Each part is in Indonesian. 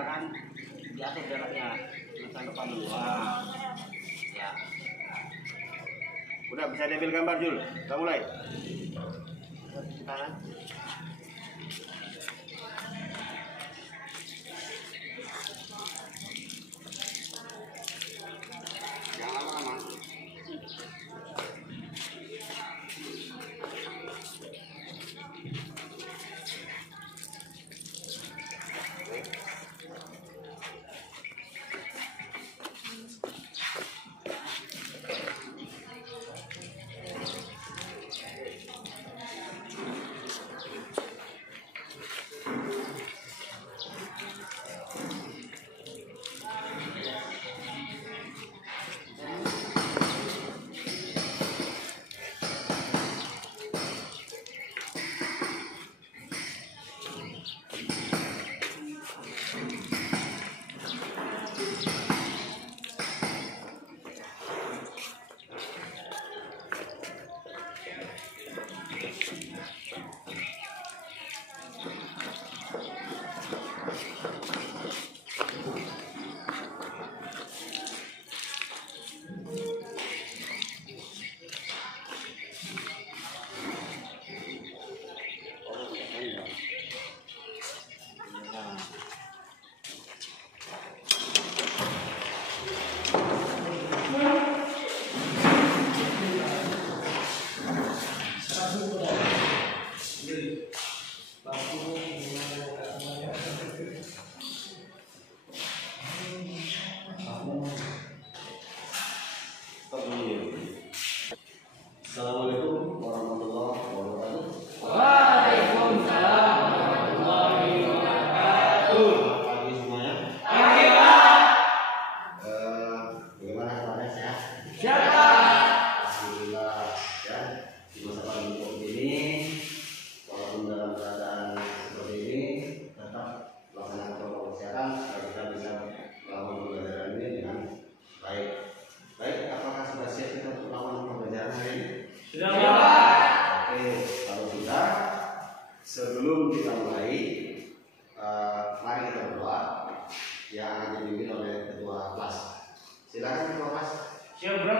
silakan diatur jaraknya masa depan dulu. Ya. Udah bisa diambil gambar Jul. Kita mulai. Tangan. Jangan lama-lama. Assalamualaikum warahmatullahi wabarakatuh. Waalaikumsalam warahmatullahi wabarakatuh. Selamat pagi semuanya. Pagi, Pak. Bagaimana kabarnya, sehat? Siap, Pak. Alhamdulillah ya. Di masa pandemi COVID ini, walaupun dalam keadaan seperti ini, tetap laksanakan protokol kesehatan agar kita bisa melakukan pembelajaran ini dengan baik. Baik, apakah sudah siap kita untuk melakukan pembelajaran hari ini? Sudah, Pak. Oke, kalau sudah, sebelum kita mulai, mari kita berdoa yang akan dipimpin oleh ketua kelas. Silakan ketua kelas. Siap, Bro.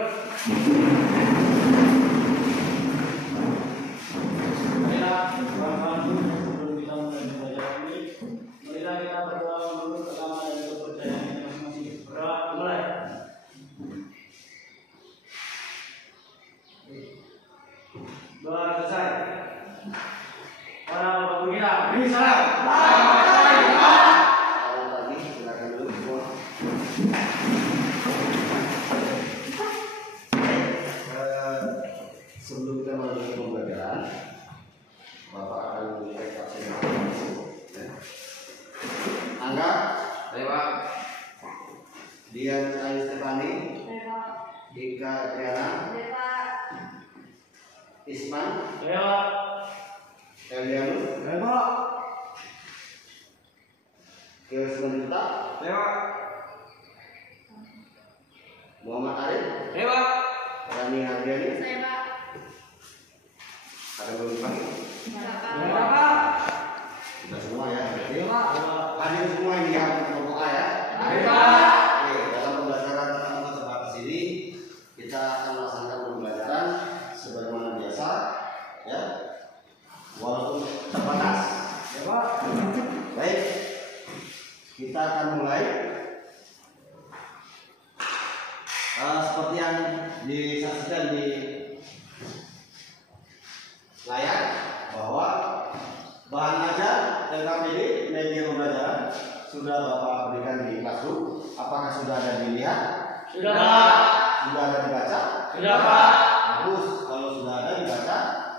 Marilah sebelum kita mulai pembelajaran ini, marilah kita berdoa menurut agama dan kepercayaan kita masing-masing. Berdoa mulai. Doa selesai. Para bapak ibu kita, beri salam. Kalau tadi silakan dulu semua. Sebelum kita melanjutkan pembelajaran, Bapak akan memiliki absen. Angga, Lewat. Dian Ayu Stefani, Dika Triana, Isman, Lewat. Elianus, Lewat. Kios Menjuta, Lewat. Muhammad Arif, Lewat. Rani Hardiani, ada belum dipanggil? Lewat, Pak. Sudah semua ya, berarti hadir semua yang di kelompok A ya. Lewat. Oke, dalam pembelajaran tatap muka terbatas ini kita akan melaksanakan pembelajaran sebagaimana biasa, ya, walaupun terbatas. Lewat. Baik, kita akan mulai. Seperti yang disaksikan di layar bahwa bahan ajar LKPD media pembelajaran sudah Bapak berikan di classroom. Apakah sudah ada dilihat? Sudah, Pak. Sudah ada dibaca? Sudah, Pak. Bagus, kalau sudah ada dibaca,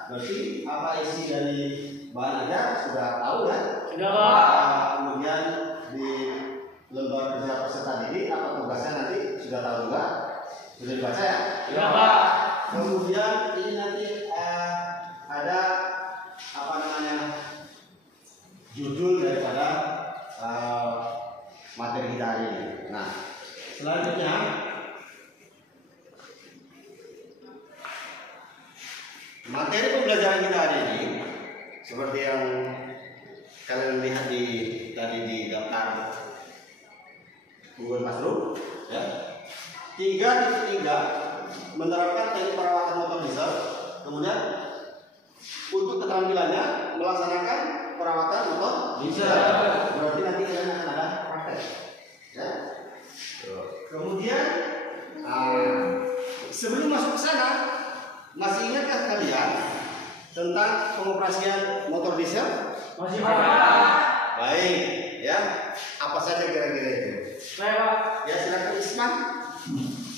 berarti apa isi dari bahan ajar sudah tahu ya? Sudah, Pak. Kemudian di lembar kerja peserta didik apa tugasnya nanti sudah tahu juga? Sudah dibaca ya? Sudah, Pak. Kemudian ini nanti ada apa namanya judul daripada materi kita hari ini. Nah, selanjutnya materi pembelajaran kita hari ini seperti yang kalian lihat tadi di daftar 3.3 menerapkan teknik perawatan motor diesel. Kemudian untuk keterampilannya melaksanakan perawatan motor diesel. Berarti nanti kalian akan ada praktek. Ya. Kemudian sebelum masuk ke sana, masih ingatkah kalian tentang pengoperasian motor diesel? Masih Pak. Baik, ya. Apa saja kira-kira itu? Saya Pak. Ya, silakan Isman.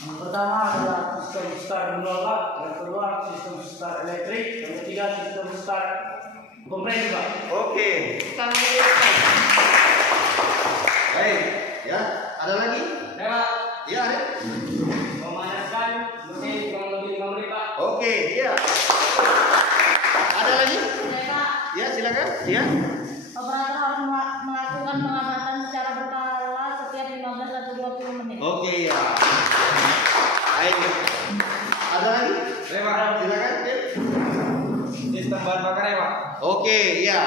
Yang pertama adalah sistem start manual Pak. Yang kedua sistem start elektrik. Yang ketiga sistem start kompresi Pak. Oke, kita mulai. Baik, ya. Ada lagi? Ya Pak. Ya, ada. Memanaskan mesin kurang lebih 5 menit Pak. Oke, iya. Ada lagi? Ya, Pak. Ya, silakan. Ya. Operator harus melakukan pengamatan secara berkala setiap 15 atau 20 menit. Oke, ya. Baik. Ada lagi? Pak. Silakan. Ya. Sistem bahan bakar ya Pak. Oke, ya.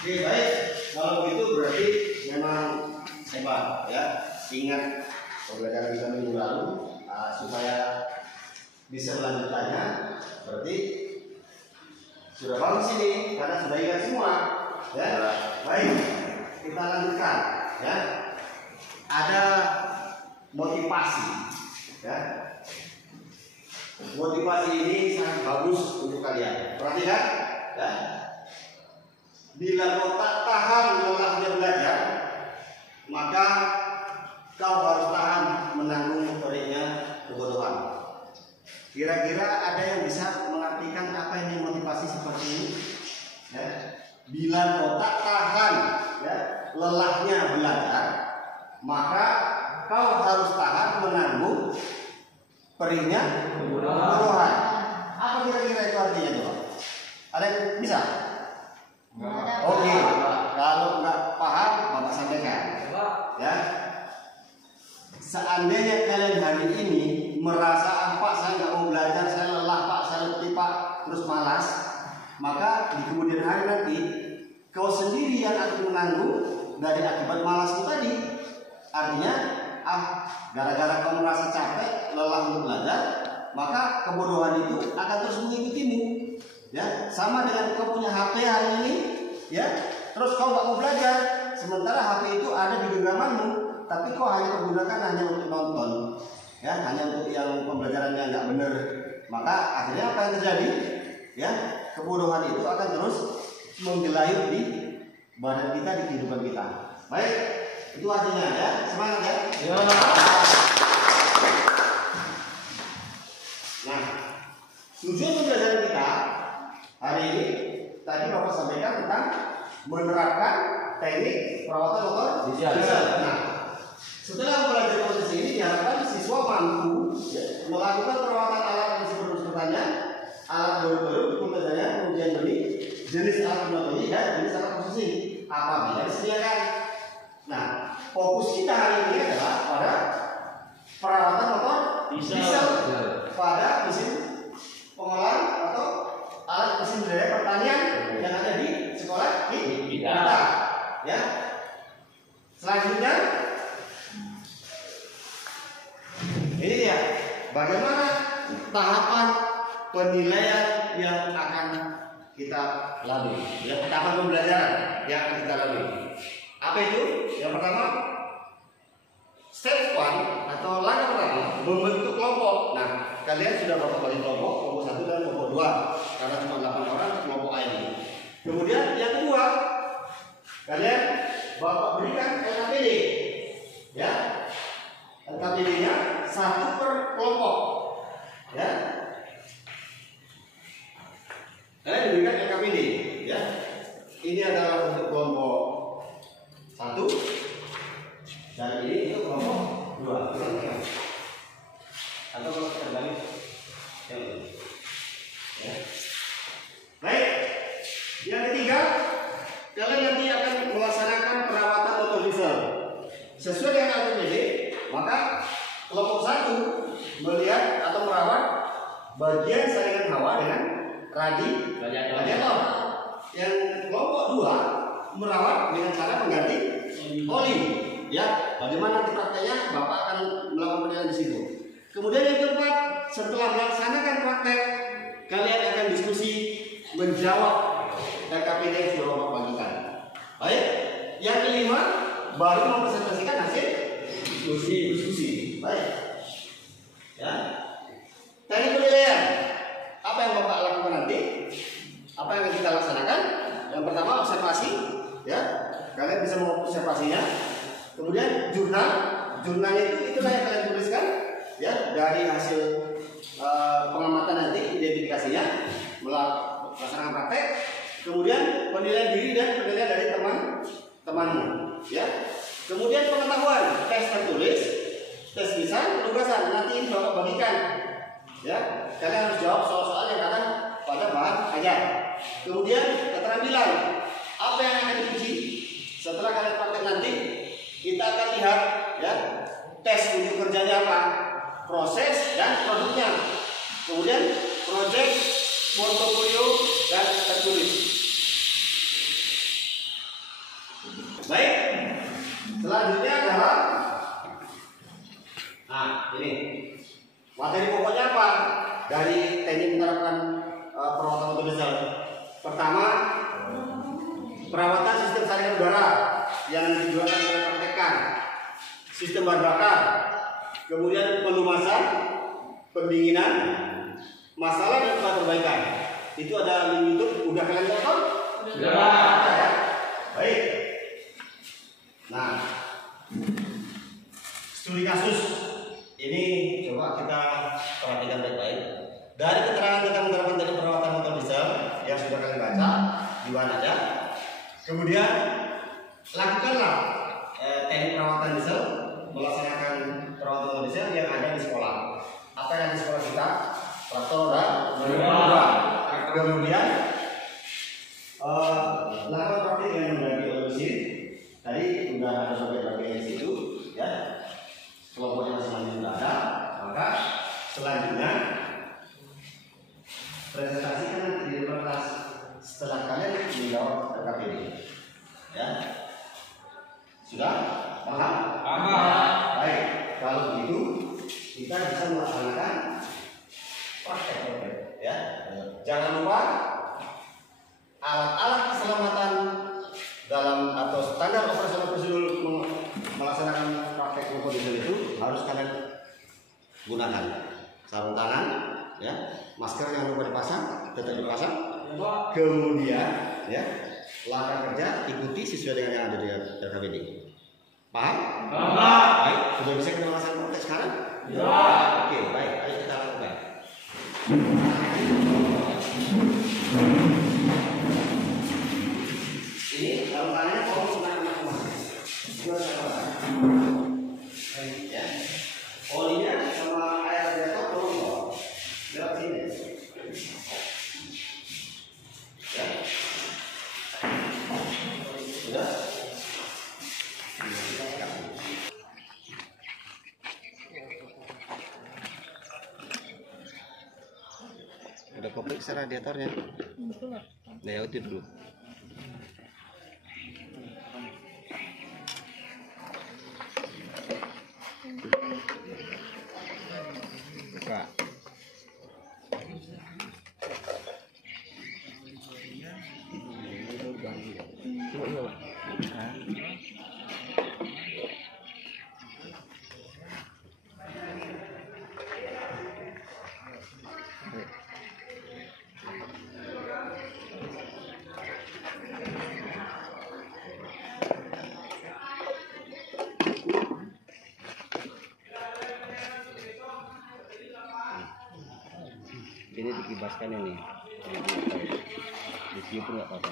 Oke, baik. Kalau begitu berarti memang hebat, ya. Ingat pembelajaran kita minggu lalu supaya bisa melanjutkannya. Berarti sudah bagus ini karena sudah ingat semua, ya. Baik, kita lanjutkan, ya. Ada motivasi, ya. Motivasi ini sangat bagus untuk kalian. Perhatikan, ya. Bila kau tak tahan lelahnya belajar, maka kau harus tahan menanggung perihnya kebodohan. Kira-kira ada yang bisa mengartikan apa ini motivasi seperti ini? Ya. Bila kau tak tahan, ya, lelahnya belajar, maka kau harus tahan menanggung perihnya kebodohan. Apa kira-kira itu artinya coba? Ada yang bisa? Oke, kalau nggak paham, Bapak sampaikan. Ya, seandainya kalian hari ini merasa Pak saya nggak mau belajar, saya lelah Pak, saya letih Pak, terus malas, maka di kemudian hari nanti kau sendiri yang akan menanggung dari akibat malasmu tadi. Artinya, gara-gara kau merasa capek, lelah untuk belajar, maka kebodohan itu akan terus mengikutimu. Ya, sama dengan kau punya HP hari ini, ya, terus kau nggak mau belajar, sementara HP itu ada di genggamanmu, tapi kau hanya menggunakan hanya untuk nonton, ya, hanya untuk yang pembelajarannya nggak benar, maka akhirnya apa yang terjadi? Ya, kebodohan itu akan terus menggelayut di badan kita, di kehidupan kita. Baik, itu artinya, ya, semangat ya. Ya. Nah, tujuan pembelajaran kita hari ini tadi Bapak sampaikan tentang menerapkan teknik perawatan motor diesel. Nah, setelah belajar proses ini diharapkan siswa mampu, ya, melakukan perawatan alat yang seperti alat baru-baru, kemudian ujian beli, jenis alat teknologi dan jenis alat prosesing apabila disediakan. Nah, fokus kita hari ini adalah pada perawatan motor diesel pada mesin pengolahan atau alat mesin daya pertanian yang ada di sekolah kita. Ya. Selanjutnya, ini dia bagaimana tahapan penilaian yang akan kita lalui, ya, tahapan pembelajaran yang akan kita lalui. Apa itu? Yang pertama, step 1 atau langkah pertama membentuk kelompok. Nah, kalian sudah Bapak bagi kelompok 1 dan kelompok 2 karena cuma 8 orang kelompok A ini. Kemudian yang kedua, kalian Bapak berikan LKPD, ya, LKPD-nya 1 per kelompok, ya. Kalian diberikan LKPD, ya. Ini adalah untuk kelompok 1 dan ini untuk kelompok 2. Atau kalau terbalik, ya. Baik. Yang ketiga, kalian nanti akan melaksanakan perawatan motor diesel sesuai dengan LKPD. Maka kelompok 1 melihat atau merawat bagian saringan hawa dengan radiator. Yang kelompok 2 merawat dengan cara mengganti oli. ya, bagaimana nanti prakteknya, Bapak akan melakukan penilaian di situ. Kemudian yang keempat, setelah melaksanakan praktek, kalian akan diskusi menjawab LKPD yang sudah Bapak bagikan. Baik, yang kelima, baru mempresentasikan hasil diskusi. Baik, ya. Teknik penilaian, apa yang Bapak lakukan nanti? Apa yang akan kita laksanakan? Yang pertama observasi, ya. Kalian bisa mengobservasinya. Kemudian jurnalnya itulah yang kalian tuliskan, ya, dari hasil pengamatan nanti, identifikasinya, melaksanakan praktek. Kemudian penilaian diri dan penilaian dari teman-temanmu, ya. Kemudian pengetahuan, tes tertulis, tes lisan, penugasan. Nanti ini Bapak bagikan, ya. Kalian harus jawab soal-soal yang ada pada bahan ajar. Kemudian keterampilan, apa yang akan diuji setelah kalian praktek nanti? Kita akan lihat, ya, tes untuk kerjanya apa, proses dan produknya. Kemudian project, portofolio dan tertulis. Baik, selanjutnya adalah, ini materi pokoknya apa dari teknik menerapkan perawatan otomatis. Pertama, perawatan sistem saringan udara yang digunakan oleh praktekan, sistem bahan bakar, kemudian pelumasan, pendinginan, masalah dan perbaikan. Itu ada link YouTube, udah kalian tonton? Sudah. Ya? Baik. Nah, studi kasus ini coba kita perhatikan baik-baik. Dari keterangan tentang penerapan teknik perawatan motor diesel yang sudah kalian baca di mana aja. Kemudian lakukanlah teknik perawatan diesel, melaksanakan perawatan motor diesel yang ada di sekolah. Apa yang ada di sekolah kita? Traktor roda. Kemudian lakukan praktik dengan mengganti oil mesin. Tadi sudah ada bagian-bagian di situ, ya. Kelompoknya masing-masing sudah ada. Maka selanjutnya presentasikan nanti di depan kelas setelah kalian menjawab LKPD, ya. Sudah paham? Paham. Baik, kalau begitu kita bisa melaksanakan praktek, ya. Jangan lupa alat-alat keselamatan dalam atau standar operasional prosedur melaksanakan praktek motor diesel itu harus kalian gunakan. Sarung tangan, ya, masker yang lupa dipasang, tetap dipasang. Kemudian, ya, langkah kerja ikuti sesuai dengan yang ada di LKPD. Paham? Paham. Baik, sudah bisa kita melaksanakan praktek sekarang? Ya. Oke, baik, ayo kita lakukan. Ini kalau tangannya kalau sebenarnya dua sama, ya. Olinya sama air radiator tolong bawa lewat sini, ya. Sudah. Udah kau periksa radiatornya? Nah, ya itu dulu. Buka. Ini dikibaskan ini, ditiup nggak apa-apa.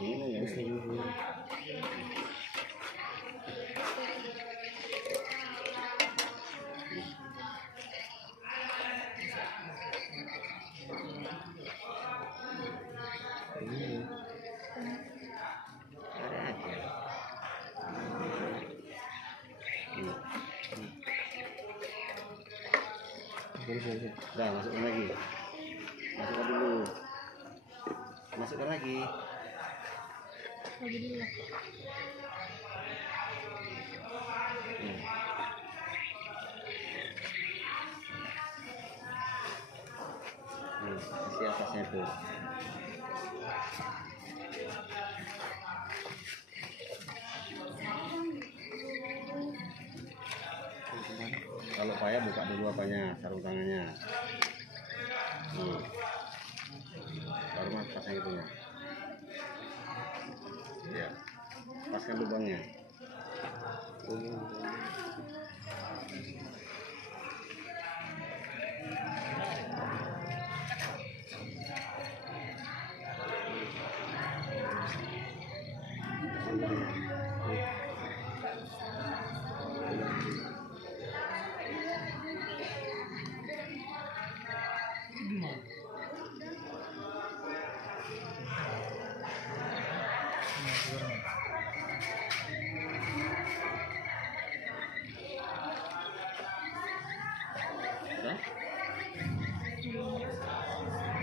Ini ya. Dah, masukkan lagi. Masukkan dulu. Masukkan lagi. Lagi dulu. Isi atasnya tuh. Kalau payah buka dulu apanya, sarung tangannya. Baru mas pasang itunya. Ya, paskan lubangnya.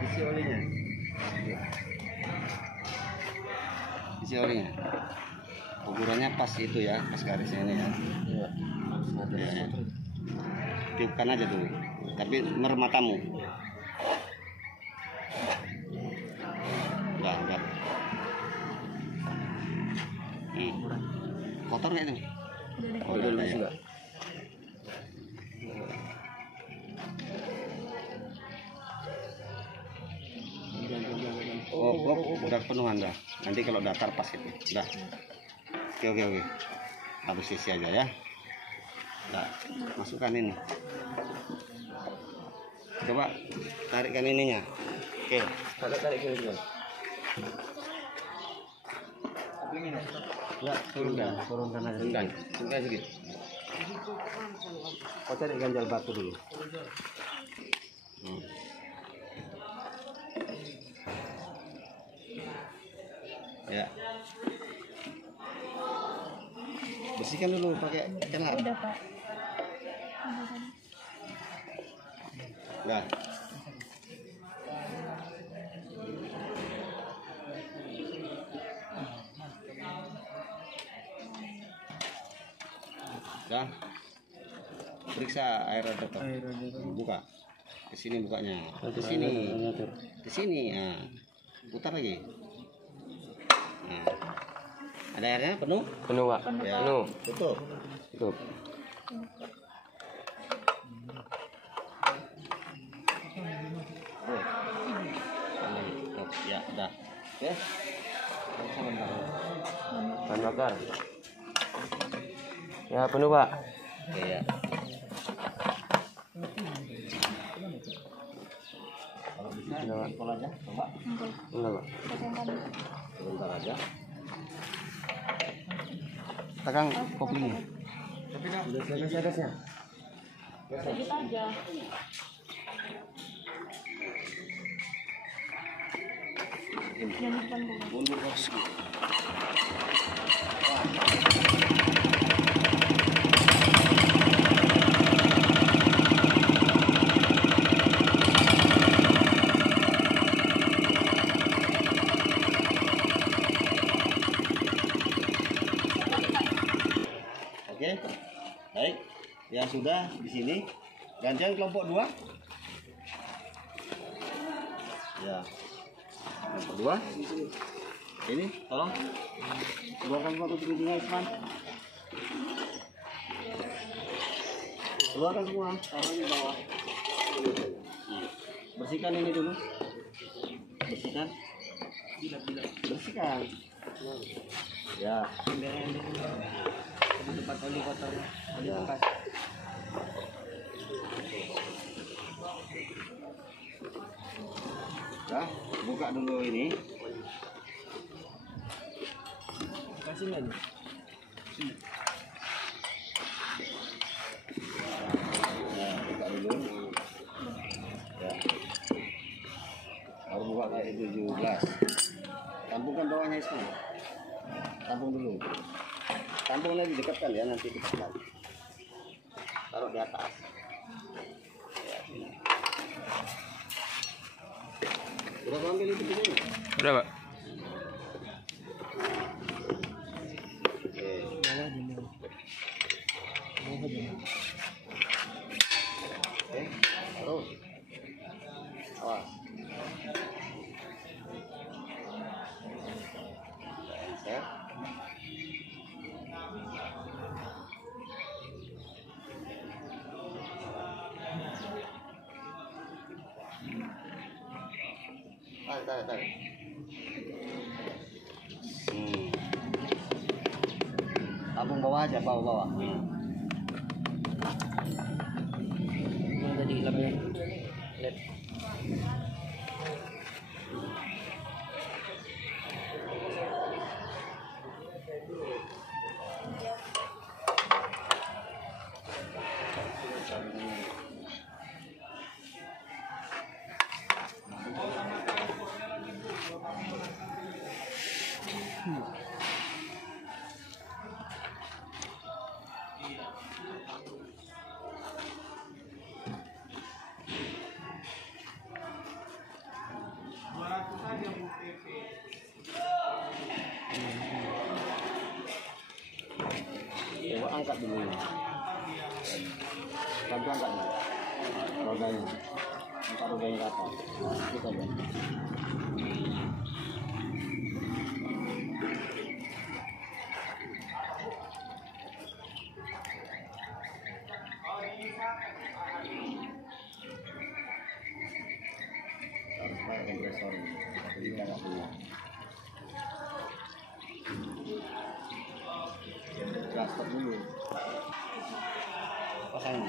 Isi olinya. Isi olinya. Ukurannya pas itu ya, pas garisnya ini ya. Ya. Tiupkan aja dulu. Tapi merem matamu. Enggak. Kotor nggak itu? Udah ya. Udah penuh Anda. Nanti kalau datar pas itu. Udah. Oke. Habis isi aja ya. Nah, masukkan ini. Coba tarikkan ininya. Oke. Tarik ke sini. Ya, turunkan aja. Turunkan sedikit. Kau cari ganjal batu dulu. Ya. Bersihkan dulu pakai celana. Udah, Pak. Udah. Udah. Periksa air radiator. Buka. Ke sini bukanya. Ke sini. Ke sini. Nah. Putar lagi. Nah. Ada airnya penuh? Penuh, Pak. Ya. Penuh. Tutup. Tutup. Ya, udah. Oke. Bahan bakar. Ya, penuh, Pak. Oke ya. Kalau bisa, pukul aja, coba. Enggak, Pak. Sebentar aja. Tegang koplingnya. Udah selesai atasnya. Sedikit aja. Jangan depan dulu. Mundur bos. Oke, baik. Ya sudah di sini. Ganjal kelompok 2. Ya. Kelompok 2. Ini tolong keluarkan semua kucing-kucingnya Isman. Keluarkan semua, taruh di bawah. Bersihkan ini dulu. Bersihkan. Bersihkan. Ya. Di tempat oli kotor. Ya. Dah, buka dulu ini. Kasih lagi. Nah, buka dulu. Ya. Baru buka kayak 17. Tampungkan bawahnya Ismail. Tampung dulu. Tampungnya didekatkan ya, nanti ditekan. Taruh di atas. Ya, sini. Udah kau ambil itu begini. Udah, Pak. ya. Tarik. Tabung bawah aja, bawah. Yang tadi lebih LED. Coba angkat dulu ya. Bantu angkat dulu. Rodanya. Angkat rodanya ke atas. Sedikit aja. Harus pakai kompresor ini. Tapi kita nggak punya. Ya, stop dulu. Pasang.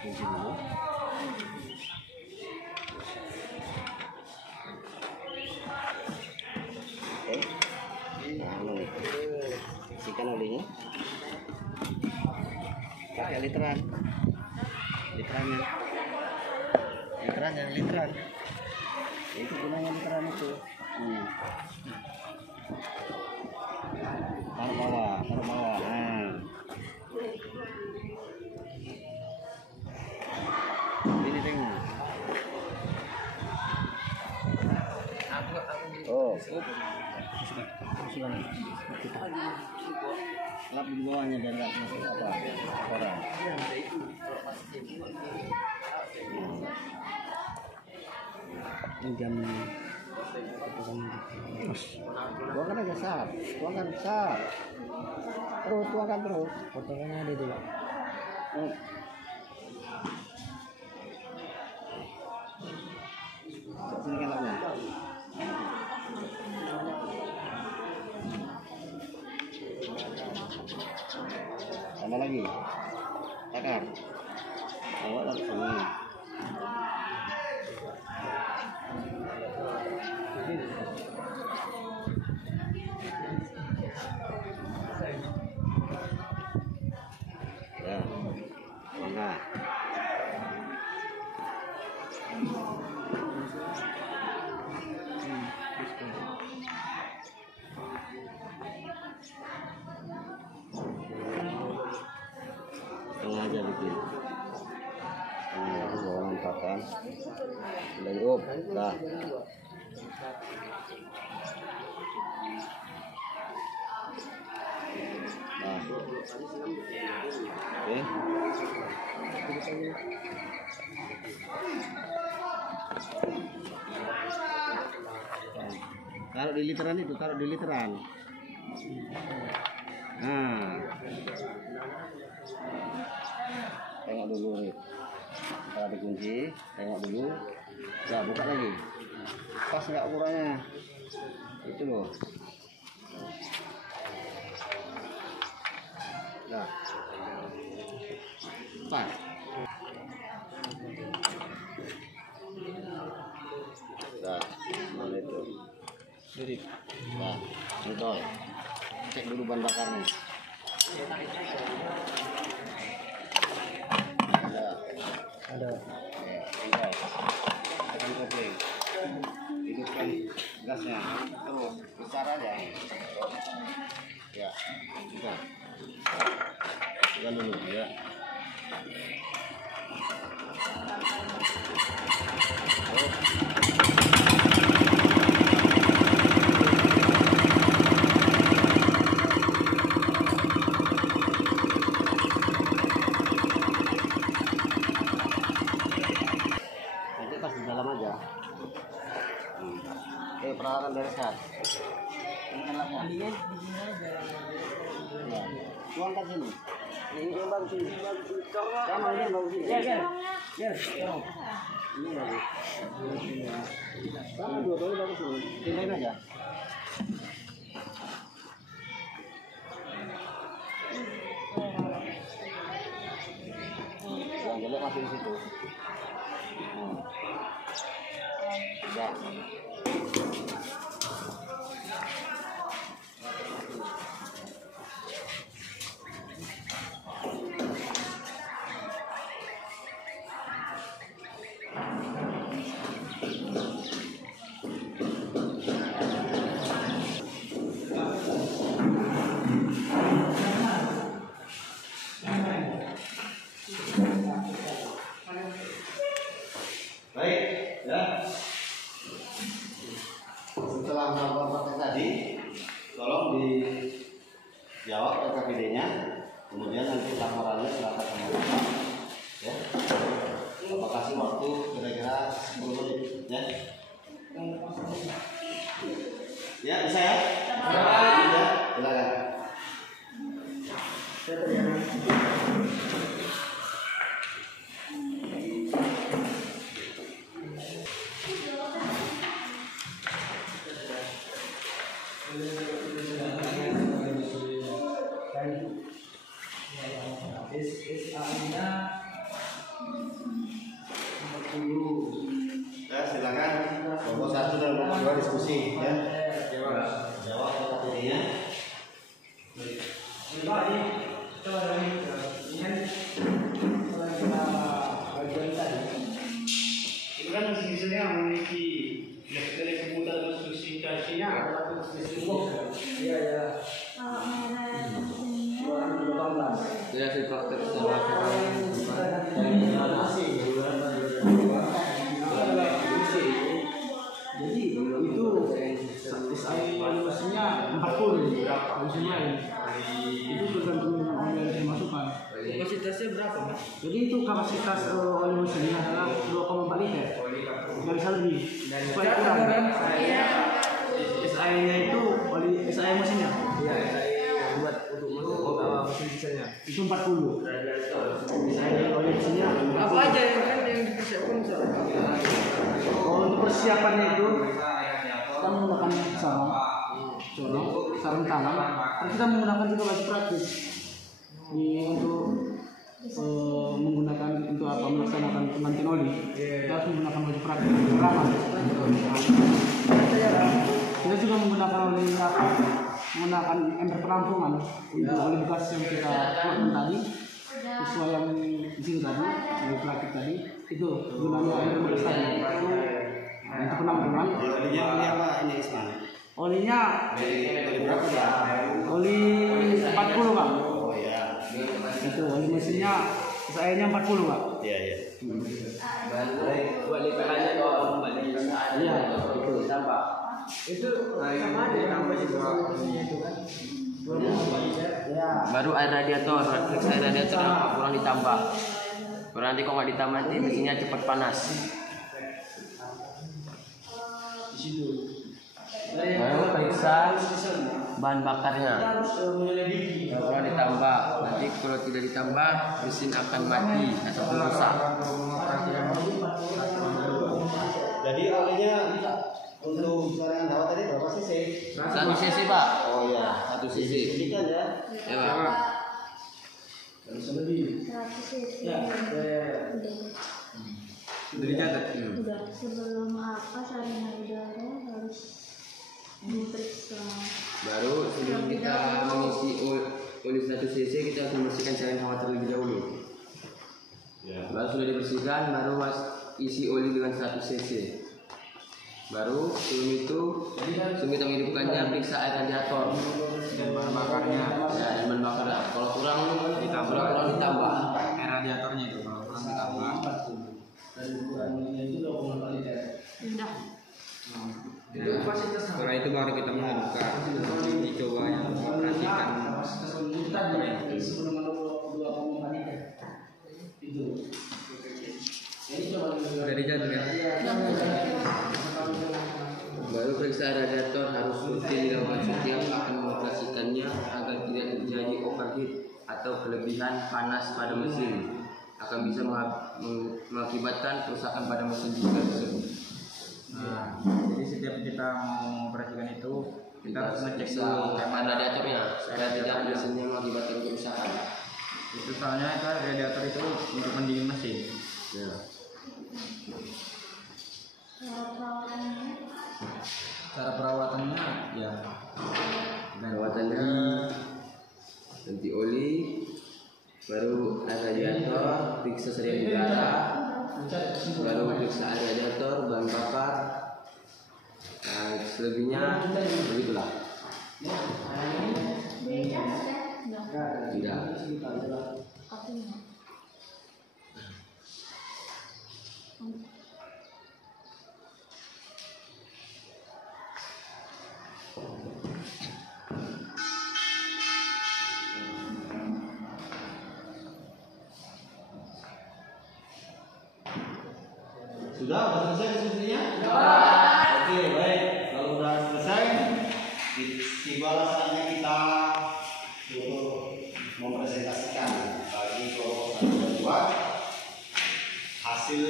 Kunci dulu. Isikan olehnya, pakai literan, itu gunanya literan itu. Taruh bawah, nah. Ini tengok. Oh. Lap di bawahnya biar nggak masuk kotoran. Jam tuangkan aja sap, tuangkan terus. Kotorannya ada dulu. Sini kan lapnya. Tambah lagi, takar, bawa lagi sini. Ya, enggak. Tengah aja bikin. Bawa nampakan. Lengkup, dah. Nah, oke. Taruh di literan itu, Nah, tengok dulu nih. Kalau dikunci, tengok dulu. Ya, buka lagi. Pas nggak ukurannya? Itu loh. Nah, pas. Nah, mana itu? Nah, itu. Cek dulu bahan bakarnya. Ada. Ya, tinggal. Tekan kopling. Hidupkan gasnya. Terus besar aja. Ya, tekan. Tekan dulu ya. Nanti pas di dalam aja. Oke, peralatan bereskan. Ini kan lapnya. Ya. Tuang kan sini. Ini yang bagus ini. Sama ini yang bagus ini. Ya. Ini bagus. Sama dua-duanya bagus ini. Pindahin aja. Yang jelek masih di situ. Udah. Baik, ya. Setelah melakukan praktek tadi, tolong dijawab RKPD-nya, kemudian nanti laporannya silakan sama Bapak. Ya. Bapak kasih waktu kira-kira 10 menit, ya. Ya, bisa ya? Ya, silakan. Ya, silakan. Kelompok 1 dan kelompok 2 diskusi, ya. Jawab RKPD-nya. Itu kan misalnya memiliki dari kemudahan dan spesifikasinya adalah iya. Jadi hasil praktek secara jadi itu SI manusianya 40 manusia itu tergantung dengan oleh yang dimasukkan. kapasitasnya berapa, Mas? Jadi itu kapasitas oleh mesinnya adalah 2,4 liter. Nggak bisa lebih. Supaya kurang. SI-nya itu oli SI mesinnya. Iya, buat untuk mesin sisanya. Itu 40. SI oli mesinnya. Apa aja yang dipersiapkan soalnya? Kalau untuk persiapannya itu kita menggunakan sarung tangan. Terus kita menggunakan juga baju praktis untuk menggunakan untuk apa melaksanakan pengantin oli. Kita harus menggunakan baju praktis ramah. Kita juga menggunakan oli apa? Menggunakan ember penampungan untuk oli bekas yang kita keluarkan tadi sesuai yang di sini tadi, oli praktis tadi itu gunanya ember bekas tadi. Untuk penampungan. Olinya apa ini Isman? Olinya Oli berapa ya? oli 40 Pak. Oh ya. Itu oli mesinnya sayanya 40 Pak. Iya, iya. Buat liperannya doang, balik Iya, itu tambah. Itu sama aja tambah itu kan. Baru air radiator, fix air radiator apa kurang ditambah. Kurang nanti kalau nggak ditambah nanti mesinnya cepat panas. Baru periksa bahan bakarnya. Kurang ditambah, nanti kalau tidak ditambah mesin akan mati atau rusak. Jadi olinya untuk saringan dawat tadi berapa cc? 1 cc Pak. Oh ya, 1 cc. Ini kan ya. Ya Pak. Bisa lebih. 100 Ya, Udah dicatat. Udah sebelum apa saringan udara harus diperiksa. Baru sebelum kita mengisi oli 1 cc kita harus membersihkan saringan hawa terlebih dahulu. Ya. Baru sudah dibersihkan, baru isi oli dengan 1 cc. Baru sebelum itu kita menghidupkannya, periksa air radiator dan bahan bakarnya. ya, dan bahan bakar. Kalau kurang ditambah. Air radiatornya itu. pulang ditambah. Dan ukurannya itu 20 liter. Sudah. Setelah itu baru kita mengadukkan, dicoba yang mengoperasikan. Kapasitas itu tadi sebelum 22,4 liter. Itu. Jadi coba Dari jadul ya. Baru periksa radiator harus rutin dilakukan setiap akan mengoperasikannya agar tidak terjadi overheat atau kelebihan panas pada mesin, akan bisa mengakibatkan kerusakan pada mesin juga tersebut. Nah, jadi setiap kita mau mengoperasikan itu kita harus ngecek dulu Sama bagaimana radiatornya supaya tidak radiatornya. mesinnya mengakibatkan kerusakan. Itu soalnya itu radiator itu untuk pendingin mesin. Ya. Cara perawatannya ya Perawatannya ganti oli, baru air radiator, periksa sering udara, baru periksa air radiator, bahan bakar. Nah, selebihnya begitulah. Beda Tidak. Kopinya. Sudah selesai diskusinya? Oke, baik. Kalau sudah selesai, tibalah saatnya kita untuk mempresentasikan bagi kelompok 1 dan 2 hasil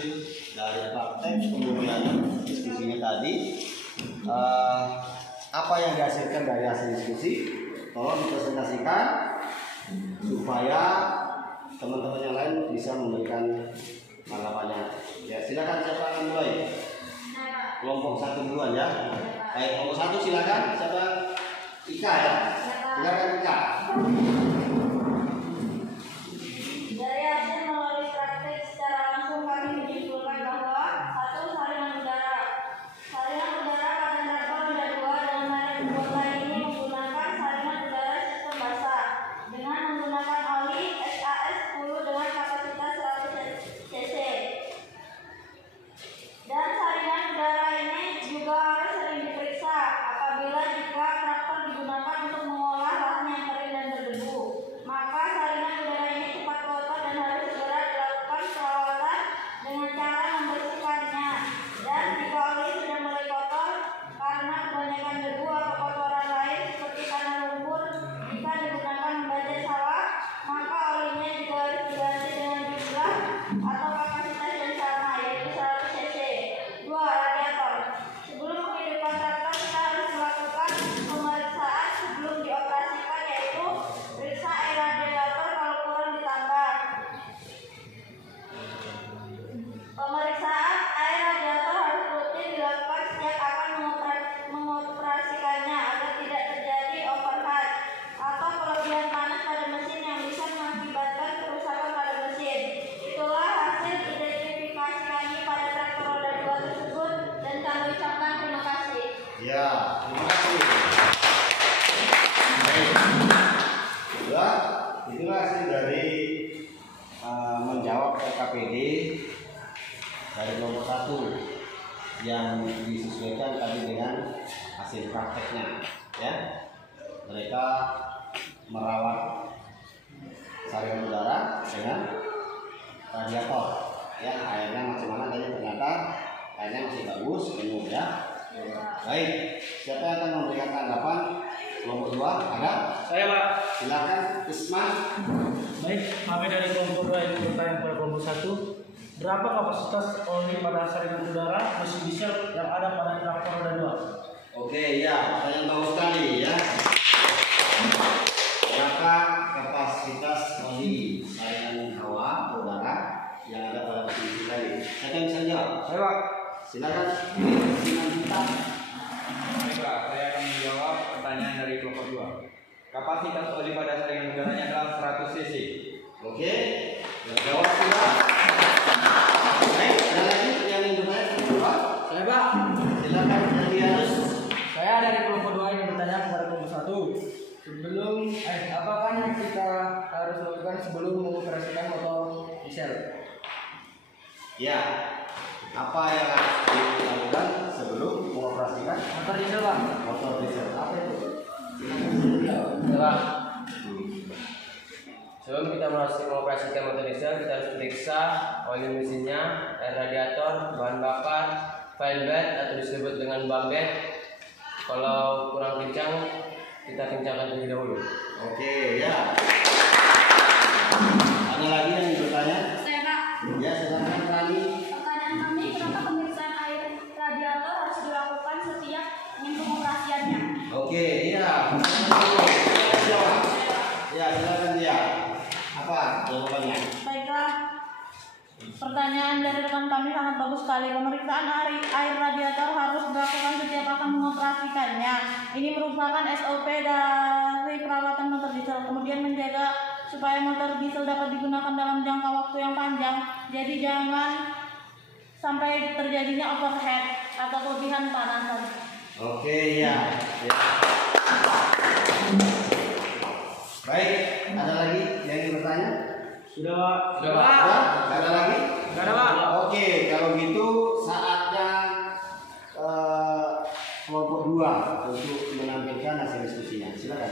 dari praktek kemudian diskusinya tadi. Apa yang dihasilkan dari hasil diskusi tolong dipresentasikan supaya teman-teman yang lain bisa memberikan tanggapannya. Ya, silakan siapa yang mulai? Kelompok 1 duluan ya. Baik, kelompok 1 silakan. Siapa? Ika ya. Silakan Ika. Dari hasil melalui praktek secara langsung kami menyimpulkan bahwa 1. Saringan udara. Saringan udara pada reaktor roda 2 dengan merek Kubota ini menggunakan saringan udara sistem basah dengan menggunakan oli SAS 10 dengan kapasitas 100 cc. Dan saringan udara ini juga harus sering diperiksa apabila jika traktor digunakan untuk mengolah lahan yang kering dan berdebu. Maka saringan udara ini cepat kotor dan harus segera dilakukan perawatan dengan cara membersihkannya. Dan jika oli sudah mulai kotor karena kebanyakan debu atau kotoran lain seperti tanah lumpur jika digunakan membajak sawah, maka olinya juga harus diganti dengan jumlah atau kapasitas yang sama, yaitu 100 cc. 2. Radiator. Sebelum menghidupkan traktor kita harus melakukan pemeriksaan sebelum dioperasikan, yaitu periksa air radiator kalau kurang ditambah. Pemeriksaan air radiator harus rutin dilakukan setiap akan mengoperasikannya agar tidak terjadi overheat atau kelebihan panas pada mesin yang bisa mengakibatkan kerusakan pada mesin. Itulah hasil identifikasi kami pada traktor roda 2 tersebut dan kami ucapkan terima kasih. Ya, terima kasih. Baik. Sudah, itulah hasil dari menjawab PKPD dari kelompok 1 yang disesuaikan tadi dengan hasil prakteknya. Ya, mereka merawat saringan udara dengan radiator. Ya, airnya macam mana tadi ternyata airnya masih bagus, penuh ya. Baik, siapa yang akan memberikan tanggapan kelompok 2? Ada? Saya Pak. Silakan, Usman. Baik, kami dari kelompok 2 yang bertanya kepada kelompok 1. Berapa kapasitas oli pada saringan udara mesin diesel yang ada pada traktor roda 2? Oke, ya, pertanyaan bagus sekali ya. Berapa kapasitas oli saringan hawa udara yang ada pada mesin diesel tadi? Siapa yang bisa jawab? Saya Pak. Silakan. Dengan kita. Baiklah, saya akan menjawab pertanyaan dari kelompok 2. Kapasitas oli pada saringan udaranya adalah 100 cc. Oke, jawab sudah. Baik, ada lagi yang ingin bertanya? Saya Pak. Silakan dari harus. Saya dari kelompok 2 yang bertanya kepada kelompok 1. Apakah yang kita harus lakukan sebelum mengoperasikan motor diesel? Ya, apa yang harus dilakukan sebelum mengoperasikan Motor diesel Pak. motor diesel? Apa itu? Pak. Sebelum kita mengoperasikan motor diesel, kita harus periksa oli mesinnya, air radiator, bahan bakar, fine bed atau disebut dengan bambet. Kalau kurang kencang, kita kencangkan terlebih dahulu. Oke, ya. Ada lagi yang bertanya? Saya Pak. Ya, silakan Rani. Pertanyaan kami, kenapa pemeriksaan air radiator harus dilakukan setiap pengoperasiannya? Oke, iya. Ya, silakan dia. Apa jawabannya? Baiklah. Pertanyaan dari rekan kami sangat bagus sekali. Pemeriksaan air radiator harus dilakukan setiap akan mengoperasikannya. Ini merupakan SOP dari perawatan motor diesel. Kemudian menjaga supaya motor diesel dapat digunakan dalam jangka waktu yang panjang. Jadi jangan sampai terjadinya overheat atau kelebihan panas. Oke, ya. Ya. Baik, ada lagi yang ingin bertanya? Sudah Pak. Sudah, Pak. Sudah? Nggak ada lagi? Nggak ada Pak. Oke, kalau gitu saatnya kelompok 2 untuk menampilkan hasil diskusinya. Silakan.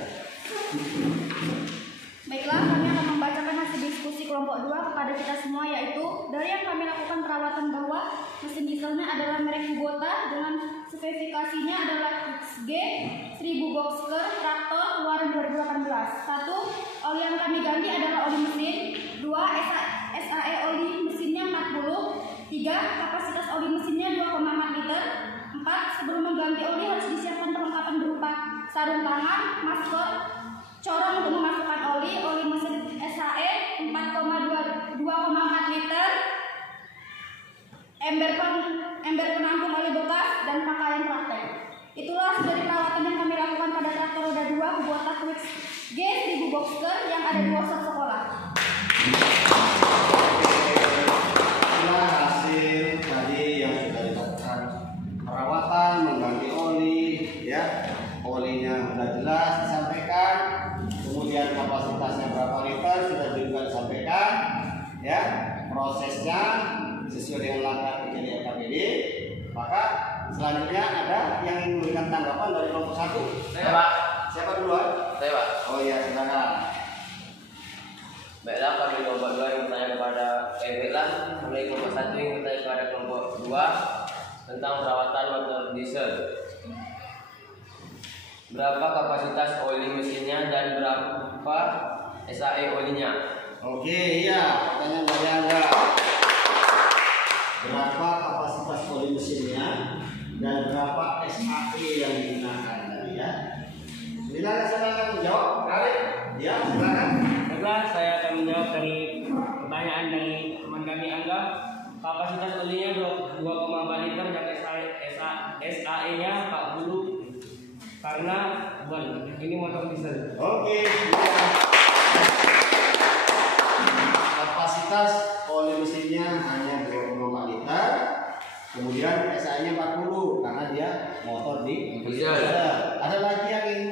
Baiklah, kami akan membacakan hasil diskusi kelompok 2 kepada kita semua, yaitu dari yang kami lakukan perawatan bahwa mesin dieselnya adalah merek Kubota dengan spesifikasinya adalah XG 1000 Boxster traktor keluaran 2018. 1. Oli yang kami ganti adalah oli mesin. 2. SAE oli mesinnya 40. 3. Kapasitas oli mesinnya 2,4 liter. 4. Sebelum mengganti oli harus disiapkan perlengkapan berupa sarung tangan, masker, corong untuk memasukkan oli mesin SAE 2,4 liter, ember penampung oli bekas, dan pakaian praktek. Itulah dari perawatan yang kami lakukan pada traktor roda 2 Kubota Twix G 1000 Boxster yang ada di workshop sekolah. Itulah hasil tadi yang sudah dilakukan perawatan, mengganti oli, ya. Olinya sudah jelas disampaikan, kemudian kapasitasnya berapa liter sudah juga disampaikan, ya. Prosesnya sesuai dengan langkah PJD LKPD. Maka selanjutnya ada yang ingin memberikan tanggapan dari kelompok 1. Saya Pak. Siapa duluan? Saya Pak. Oh iya, silakan. Baiklah, kami kelompok 2 yang bertanya kepada baiklah, kami kelompok 1 yang bertanya kepada kelompok 2 tentang perawatan motor diesel. Berapa kapasitas oli mesinnya dan berapa SAE olinya? Oke, iya, pertanyaan dari Anda. Berapa kapasitas oli mesinnya dan berapa SAE yang digunakan tadi ya? Silakan menjawab. Arif, ya silakan. Baiklah, saya akan menjawab dari pertanyaan dari teman kami Angga. Kapasitas olinya 2,4 liter dan SAE-nya 40 karena ini motor diesel. Oke. Kapasitas oli mesinnya hanya 2,4 liter. Kemudian SAE-nya 40 karena dia motor di Diesel. Ada lagi yang ingin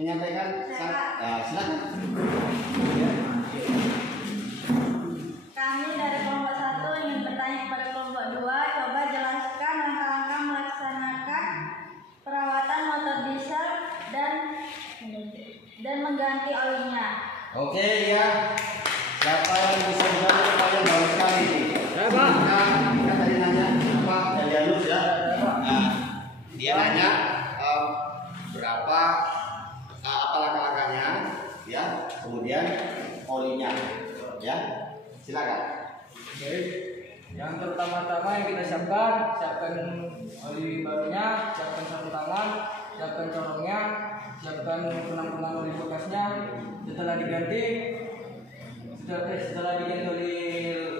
menyampaikan? Silakan. Ya. Kami dari kelompok 1 ingin bertanya kepada kelompok 2, coba jelaskan langkah-langkah melaksanakan perawatan motor diesel dan mengganti olinya. Oke ya. Siapa yang bisa menjawab pertanyaan baru sekali ini? Saya Pak. Kita tadi nanya apa? Dalianus ya. Nah, dia nanya berapa apa langkah-langkahnya, ya. Kemudian olinya, ya. Silakan. Oke. Yang pertama-tama yang kita siapkan oli barunya, siapkan sarung tangan, siapkan corongnya, siapkan penampungan oli bekasnya. Setelah diganti oli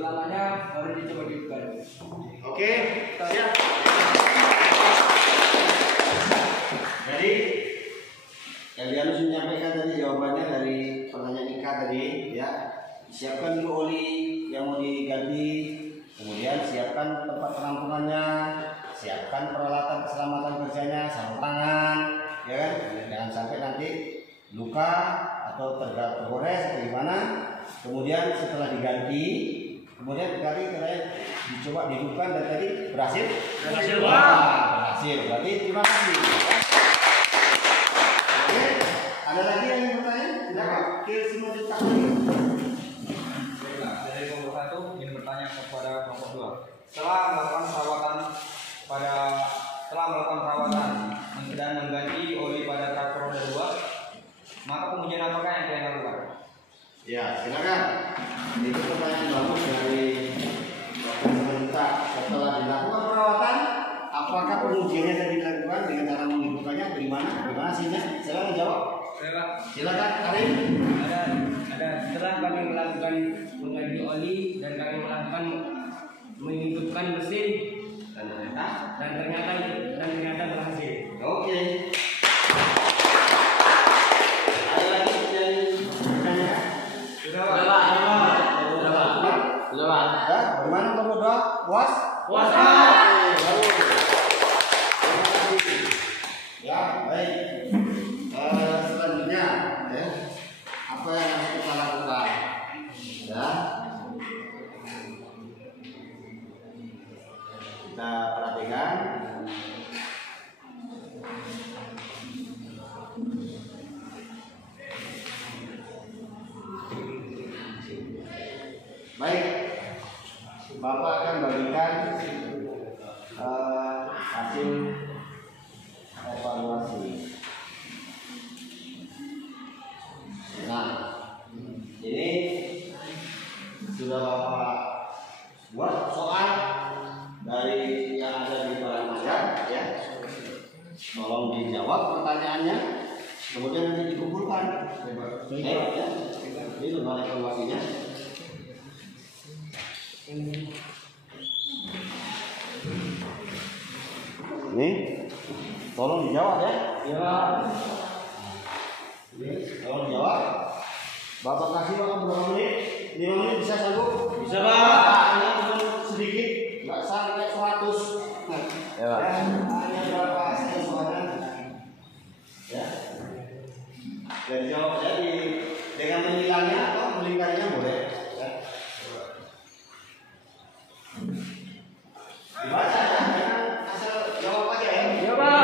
lamanya baru dicoba dibuka. Oke, siap. Jadi Elianus menyampaikan tadi jawabannya dari pertanyaan Ika tadi, ya. Siapkan dulu oli yang mau diganti, kemudian siapkan tempat penampungannya, siapkan peralatan keselamatan kerjanya, sarung tangan, ya kan? Jangan sampai nanti luka atau tergores atau gimana. Kemudian setelah diganti, Kemudian tadi dicoba dihidupkan dan tadi berhasil. Berhasil, Pak. Berhasil. Berarti terima kasih. Oke, ada lagi yang ingin bertanya? Silakan. Kil semua ditakdir. Dari kelompok 1 ingin bertanya kepada kelompok 2. Setelah melakukan perawatan dan mengganti oli pada traktor roda 2, maka pengujian apakah yang kalian lakukan? Ya, silakan. Itu pertanyaan bagus dari pemerintah. Setelah dilakukan perawatan, apakah pengujiannya tadi dilakukan dengan cara menghidupkannya? Bagaimana? Bagaimana hasilnya? Silakan jawab. Silakan, Karim. Ada setelah kami melakukan mengganti oli dan kami melakukan menghidupkan mesin dan ternyata berhasil. Oke. Ada lagi yang bertanya? Sudah, Pak. Sudah, Pak. Ya, bagaimana untuk doa? Puas? Puas. Ya, baik. Selanjutnya, ya, apa yang harus kita lakukan? Ya, kita perhatikan. Baik, Bapak akan bagikan hasil evaluasi. Nah, ini sudah Bapak buat soal dari yang ada di barang ajar, ya. Tolong dijawab pertanyaannya, kemudian nanti dikumpulkan. Ya. Ini lembar evaluasinya. Ini, tolong dijawab ya. Ya. Ini, tolong dijawab. Bapak kasih waktu berapa menit? 5 menit bisa sanggup? Bisa, Pak. Ini cuma sedikit, nggak sampai 100. Ya, Pak. Hanya berapa saya soalnya? Ya. Dan jawab jadi dengan menilainya atau melingkarinya boleh. Ya. Dibaca ya, jangan asal jawab aja ya. Ya, Pak.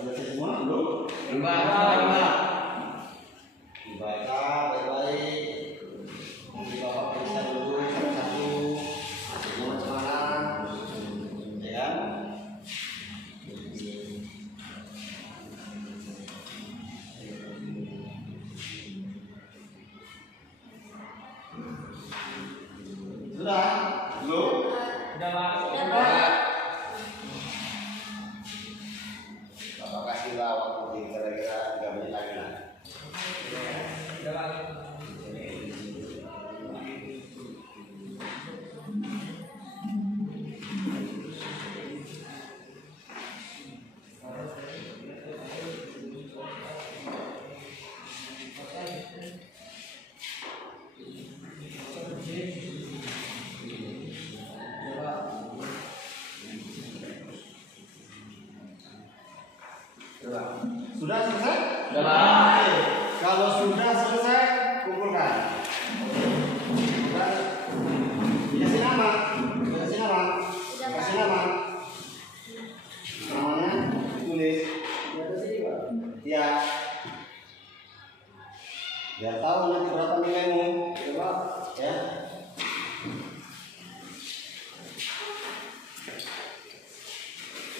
Selesai semua belum? Dibaca. Dibaca baik-baik. Nanti Bapak periksa dulu satu-satu. Hasilnya macam mana? Ya kan? Sudah? Belum? Sudah, Pak. Sudah, Pak. Bapak kasihlah waktu kira-kira 3 menit lagi lah. Sudah, Pak.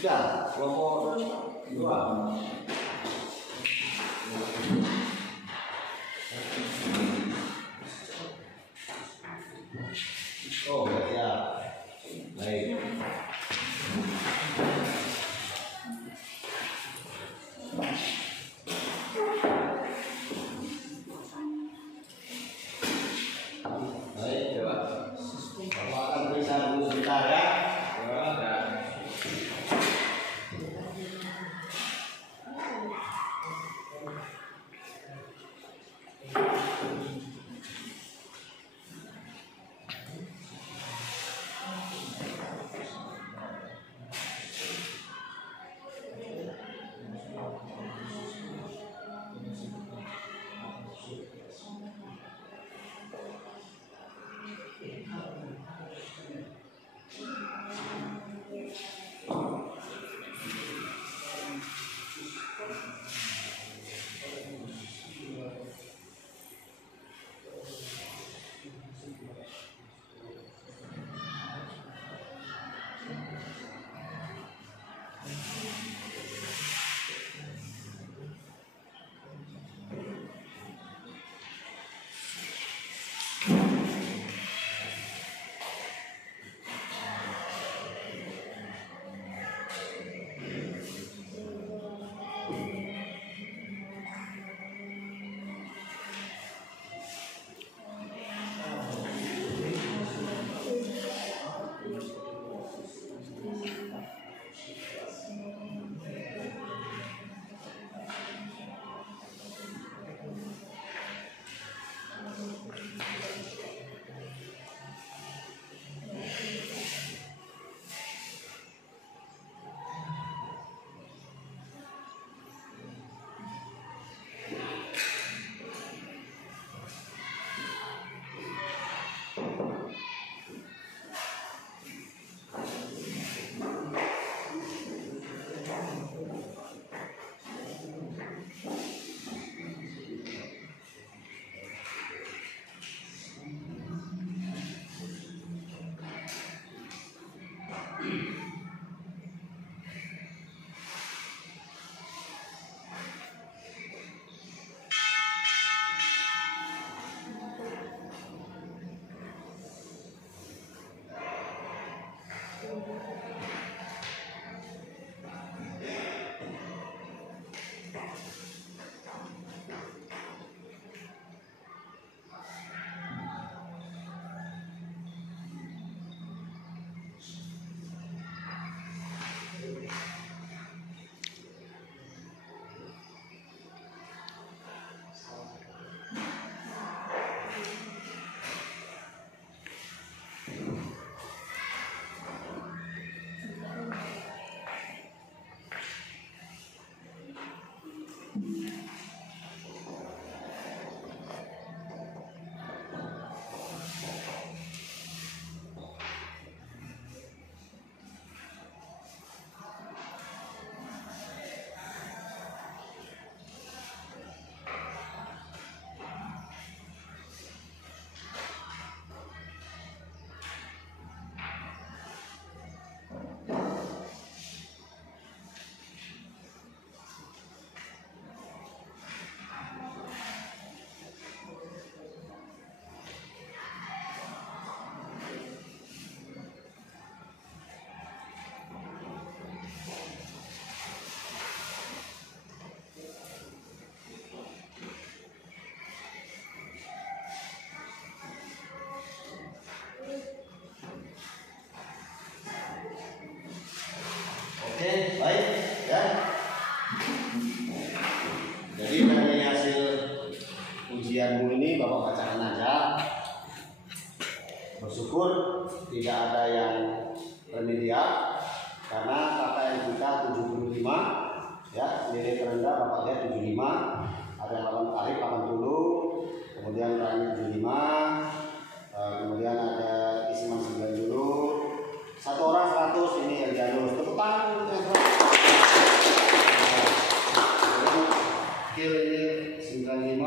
Sudah, kelompok 2. Oh, ya. Baik. Baik, coba. Bapak akan periksa dulu sebentar ya. Oke, baik ya. Jadi dari hasil ujianmu ini Bapak bacakan aja. Bersyukur tidak ada yang remedial karena KKM kita 75 ya, nilai terendah Bapak lihat 75, ada yang Arif 80, kemudian Rani 75, kemudian ada Isman 90, satu orang 100 ini yang jalur tepuk tangan yang Kil ini 95,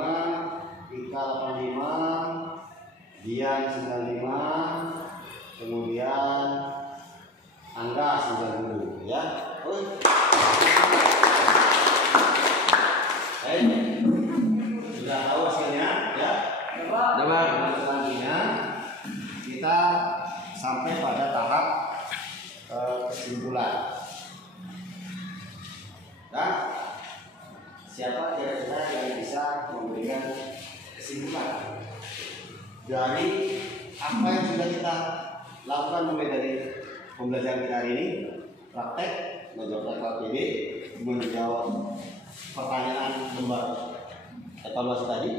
Ika 85, Dian 95, kemudian Angga 90 ya. kesimpulan. Nah, siapa kira-kira yang bisa memberikan kesimpulan dari apa yang sudah kita lakukan mulai dari pembelajaran kita hari ini? Praktek, menjawab KPB, menjawab pertanyaan lembar evaluasi tadi,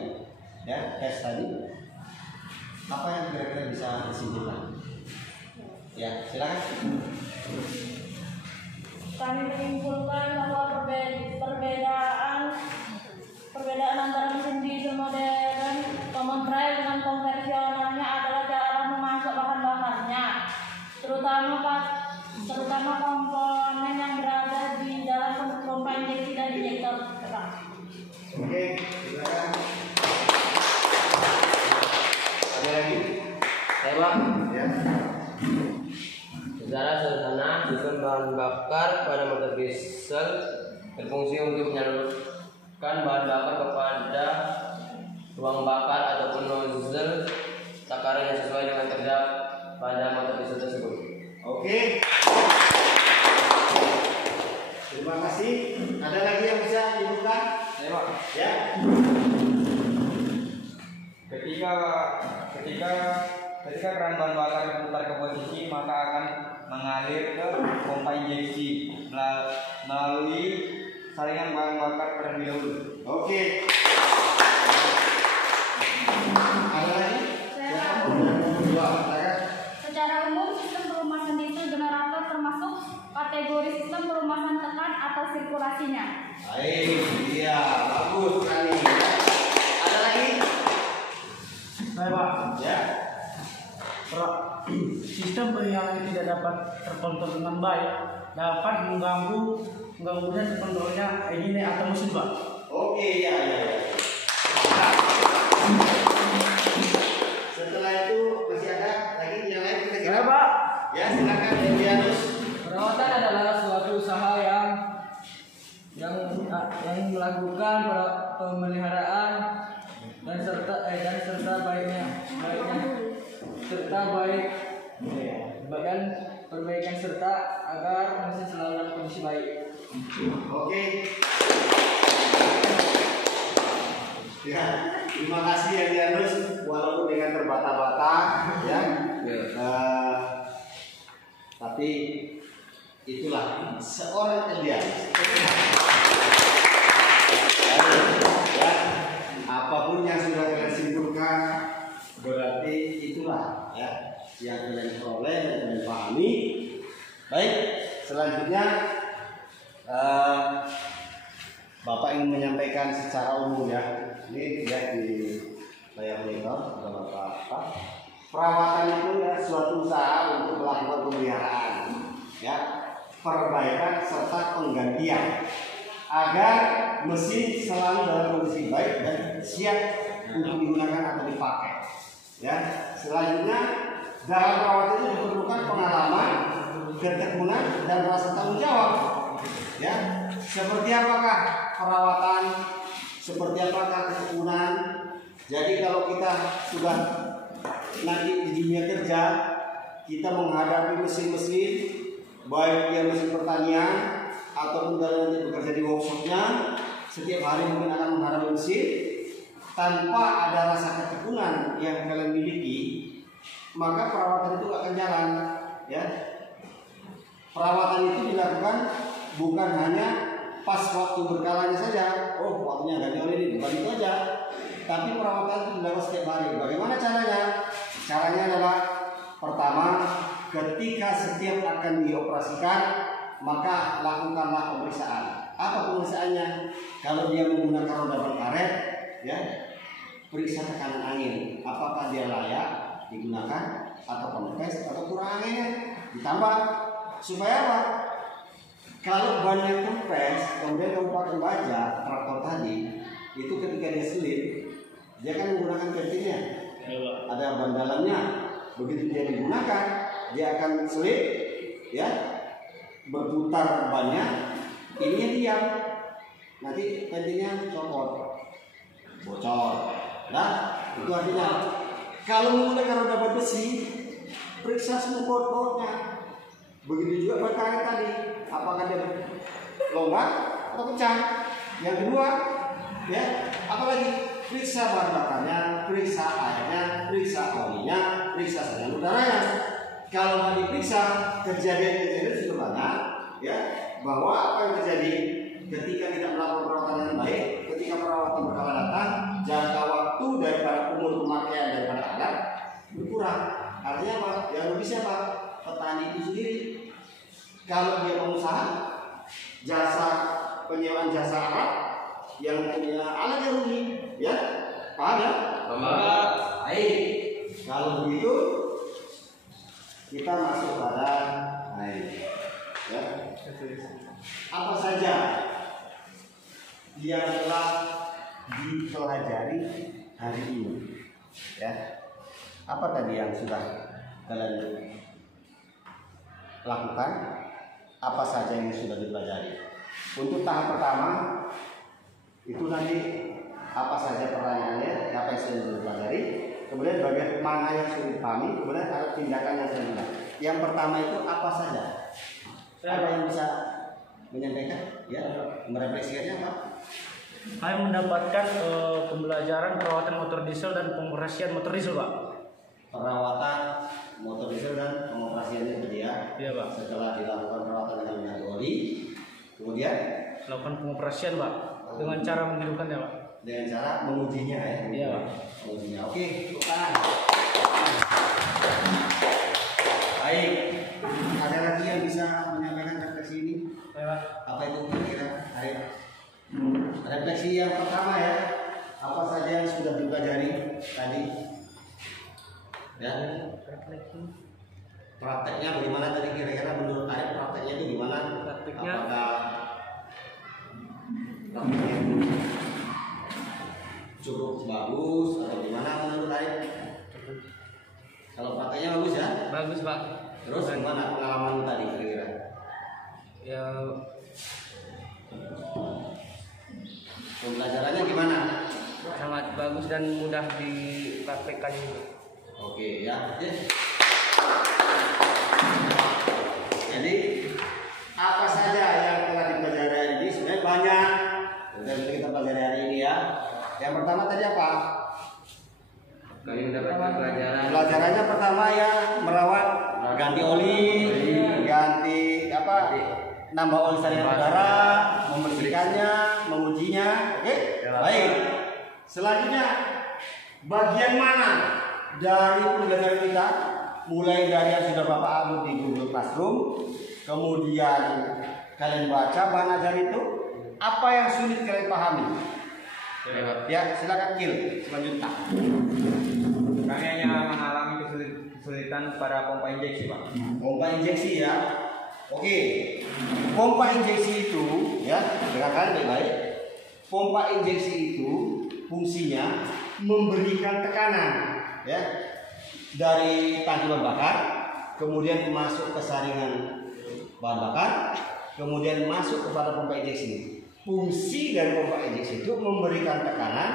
ya, tes tadi. Apa yang kira-kira bisa disimpulkan? Ya, silakan. Kami menyimpulkan bahwa perbedaan antara mesin diesel modern common rail dengan konvensionalnya adalah cara memasak bahan bakarnya, terutama komponen yang berada di dalam pompa injeksi dan injektor. Oke, silakan. Ada lagi? Saya Pak, Ya. secara sederhana sistem bahan bakar pada motor diesel berfungsi untuk menyalurkan bahan bakar kepada ruang bakar ataupun nozzle takaran yang sesuai dengan kerja pada motor diesel tersebut. Oke. Terima kasih. Ada lagi yang bisa dibuka? Saya Pak, Ya. ketika keran bahan bakar diputar ke posisi, maka akan mengalir ke pompa injeksi melalui saringan bahan bakar terlebih dahulu. Oke. Ada lagi? Saya Dua. Silakan. Secara umum, sistem perumahan diesel generator termasuk kategori sistem perumahan tekan atau sirkulasinya. Baik, iya, bagus sekali. Ada lagi? Saya Pak, Ya. sistem yang tidak dapat terkontrol dengan baik dapat mengganggu dan terkontrolnya engine atau mesin Pak. Oke, ya. Setelah itu masih ada lagi yang lain kira-kira? Saya Pak, Ya, silakan Dianus. Perawatan adalah suatu usaha yang melakukan pemeliharaan dan perbaikan serta agar mesin selalu dalam kondisi baik. Oke. Ya, terima kasih ya Dianus, walaupun dengan terbata-bata, ya. Tapi itulah seorang Elias. Ya, apapun yang sudah kalian simpulkan, berarti itulah ya yang kalian peroleh dan kalian pahami. Baik, selanjutnya Bapak ingin menyampaikan secara umum ya. Ini dilihat di layar monitor Bapak. Perawatan itu ya suatu usaha untuk melakukan pemeliharaan, ya, perbaikan serta penggantian agar mesin selalu dalam kondisi baik dan siap untuk digunakan atau dipakai. Ya, selanjutnya dalam perawatan itu diperlukan pengalaman, ketekunan dan rasa tanggung jawab. Ya, seperti apakah perawatan, seperti apakah ketekunan. Jadi kalau kita sudah nanti di dunia kerja, kita menghadapi mesin-mesin, baik yang mesin pertanian ataupun kalau nanti bekerja di workshopnya, setiap hari mungkin akan menghadapi mesin. Tanpa ada rasa ketekunan yang kalian miliki, maka perawatan itu akan jalan. Ya, perawatan itu dilakukan bukan hanya pas waktu berkalanya saja. Oh, waktunya ganti oli ini, bukan itu aja. Tapi perawatan itu dilakukan setiap hari. Bagaimana caranya? Caranya adalah pertama, ketika setiap akan dioperasikan, maka lakukanlah pemeriksaan. Apa pemeriksaannya? Kalau dia menggunakan roda berkaret, ya, periksa tekanan angin. Apakah dia layak digunakan atau kempes atau kurang anginnya? Ditambah supaya apa? Kalau banyak kempes, kemudian kamu pakai baja traktor tadi, itu ketika dia selip, dia kan menggunakan pentingnya. Ada ban dalamnya. Begitu dia digunakan, dia akan selip, ya, berputar bannya, ininya diam, nanti pentingnya copot, bocor. Nah, itu artinya kalau menggunakan roda besi, periksa semua baut-bautnya. Begitu juga berkaret tadi, apakah dia longgar atau pecah. Yang kedua, ya, apalagi periksa bahan bakarnya, periksa airnya, periksa olinya, periksa saringan udaranya. Kalau nggak diperiksa, kejadian-kejadian sudah banyak, ya, bahwa apa yang terjadi ketika tidak melakukan perawatan yang baik, ketika perawatan berkala datang, jangka waktu daripada umur pemakaian daripada alat berkurang. Artinya apa? Yang rugi siapa? Petani itu sendiri. Kalau dia pengusaha, jasa penyewaan jasa alat, yang punya alat yang rugi, ya, paham ya? Baik. Kalau begitu, kita masuk pada ya. Apa saja yang telah dipelajari hari ini, ya? Apa tadi yang sudah kalian lakukan? Apa saja yang sudah dipelajari? Untuk tahap pertama itu nanti apa saja pertanyaannya, apa yang sudah dipelajari, kemudian bagian mana yang sudah dipahami, kemudian ada tindakan yang selanjutnya. Yang pertama itu apa saja? Ada yang bisa menyampaikan, ya, merefleksikannya apa? Saya mendapatkan pembelajaran perawatan motor diesel dan pengoperasian motor diesel, Pak. Perawatan motor diesel dan pengoperasiannya tadi ya. Iya, Pak. Setelah dilakukan perawatan dengan minyak oli, kemudian Lakukan pengoperasian, Pak. Dengan cara menghidupkannya, Pak. dengan cara mengujinya, ya. Iya, Pak. Mengujinya. Oke, tepuk tangan. Baik. Ada lagi yang bisa menyampaikan refleksi ini? Baik, Pak. Apa itu kira-kira? Ayo. Refleksi yang pertama, ya. Apa saja yang sudah dipelajari tadi? Ya. Prakteknya bagaimana tadi kira-kira menurut Arif prakteknya itu gimana? Prakteknya Apakah prakteknya itu cukup bagus atau gimana menurut Arif? Kalau prakteknya bagus ya? bagus, Pak. Terus gimana pengalaman tadi kira-kira? Ya, Pembelajarannya gimana? sangat bagus dan mudah dipraktekkan juga. Oke ya. Jadi apa saja yang telah dipelajari hari ini? Sebenarnya banyak dan kita pelajari hari ini ya. Yang pertama tadi apa? Kami mendapatkan pelajaran. Pelajarannya pertama ya merawat, ganti oli, ganti apa? Nambah oli saringan udara, membersihkannya, mengujinya. Oke? Baik. Selanjutnya bagian mana dari pembelajaran kita, mulai dari yang sudah Bapak upload di Google Classroom, kemudian kalian baca bahan ajar itu, apa yang sulit kalian pahami? Ya, silakan Kil, selanjutnya. Kami hanya mengalami kesulitan pada pompa injeksi, Pak. Pompa injeksi ya. Oke. Pompa injeksi itu ya, dengarkan baik-baik. Pompa injeksi itu fungsinya memberikan tekanan ya dari tangki bahan bakar, kemudian masuk ke saringan bahan bakar, kemudian masuk kepada pompa injeksi. Fungsi dari pompa injeksi itu memberikan tekanan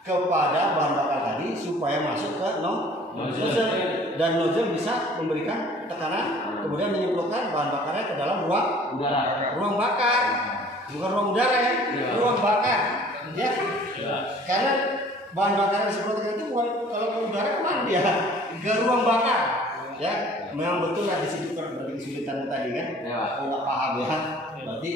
kepada bahan bakar tadi supaya masuk ke nozzle dan nozzle bisa memberikan tekanan, kemudian menyemprotkan bahan bakarnya ke dalam ruang bakar, bukan ruang udara ya, ruang bakar ya. Karena bahan bakar yang disemprotkan itu bukan kalau ke udara kemana dia, ke ruang bakar ya. Memang betul lah di situ berarti kesulitan tadi kan. Oh nggak paham ya, berarti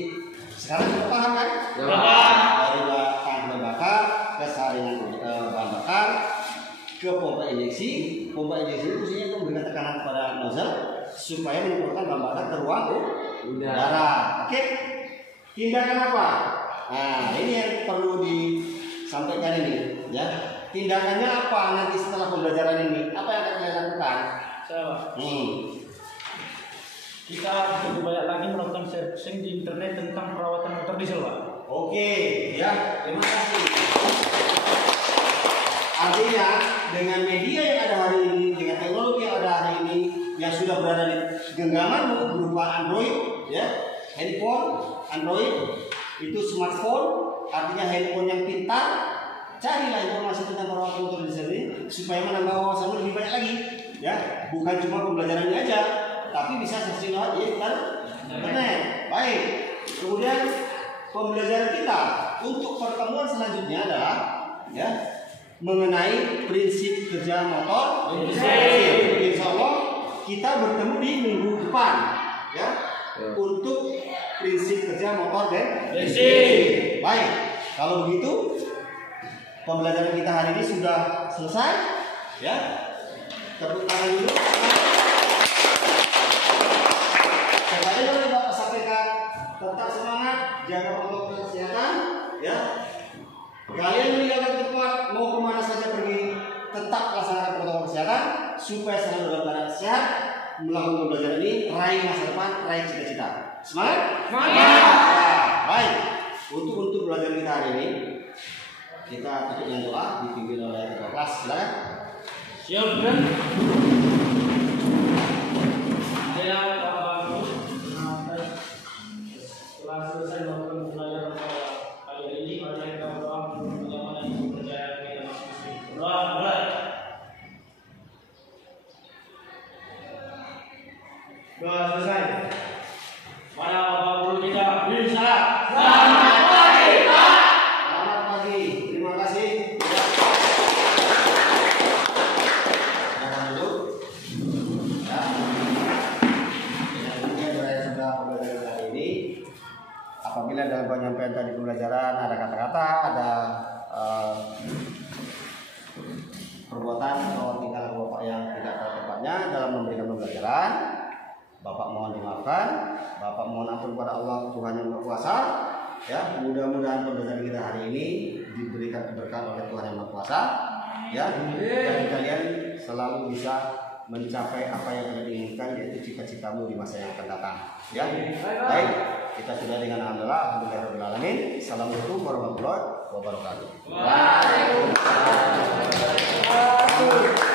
sekarang sudah paham kan? Dari bahan bakar ke saringan bahan bakar ke pompa injeksi. Pompa injeksi itu fungsinya memberikan tekanan kepada nozzle supaya menyemprotkan bahan bakar ke ruang udara. Oke? Tindakan apa? Nah, ini yang perlu disampaikan ini, ya. Tindakannya apa nanti setelah pembelajaran ini? Apa yang akan kalian lakukan? Kita lebih banyak lagi melakukan searching di internet tentang perawatan motor diesel, Pak. Oke, ya, terima kasih. Artinya dengan media yang ada hari ini, dengan teknologi yang ada hari ini, yang sudah berada di genggamanmu berupa Android, ya, handphone, Android, itu smartphone, artinya handphone yang pintar. Carilah informasi tentang perawatan motor diesel ini supaya menambah wawasanmu lebih banyak lagi, ya. Bukan cuma pembelajarannya aja, tapi bisa saksi lewat internet. Baik. Kemudian pembelajaran kita untuk pertemuan selanjutnya adalah ya mengenai prinsip kerja motor mesin. Insya Allah kita bertemu di minggu depan ya untuk prinsip kerja motor mesin. Baik, kalau begitu pembelajaran kita hari ini sudah selesai ya. Tepuk tangan dulu. Sekali lagi Bapak sampaikan, tetap semangat, jaga protokol kesehatan ya. Kalian meninggalkan tempat mau kemana saja pergi, tetap laksanakan protokol kesehatan supaya selalu dalam keadaan sehat, melakukan pembelajaran ini, raih masa depan, raih cita-cita. Semangat? Semangat. Baik. Untuk belajar kita hari ini, kita tutup dengan doa dipimpin oleh ketua kelas. Silakan. Siap, kan? Setelah selesai melakukan pembelajaran kali ini, mari kita berdoa untuk kenyamanan dan kepercayaan kita masing-masing. Berdoa, mulai. Doa selesai. Mana Bapak Guru kita? Bisa. Selamat pagi, Pak. Selamat pagi. Terima kasih. Jangan dulu. Ya. Kemudian saya sudah pembelajaran hari ini. Apabila dalam penyampaian tadi pembelajaran ada kata-kata, ada perbuatan atau tingkah Bapak yang tidak pada tempatnya dalam memberikan pembelajaran, Bapak mohon dimaafkan. Bapak mohon ampun kepada Allah Tuhan yang Maha Kuasa. Ya, mudah-mudahan pembelajaran kita hari ini diberikan keberkahan oleh Tuhan yang Maha Kuasa. Ya, dan kalian selalu bisa mencapai apa yang kalian inginkan, yaitu cita-citamu di masa yang akan datang. Ya, baik. Kita sudah dengan alhamdulillah. Assalamualaikum warahmatullahi wabarakatuh. Waalaikumsalam.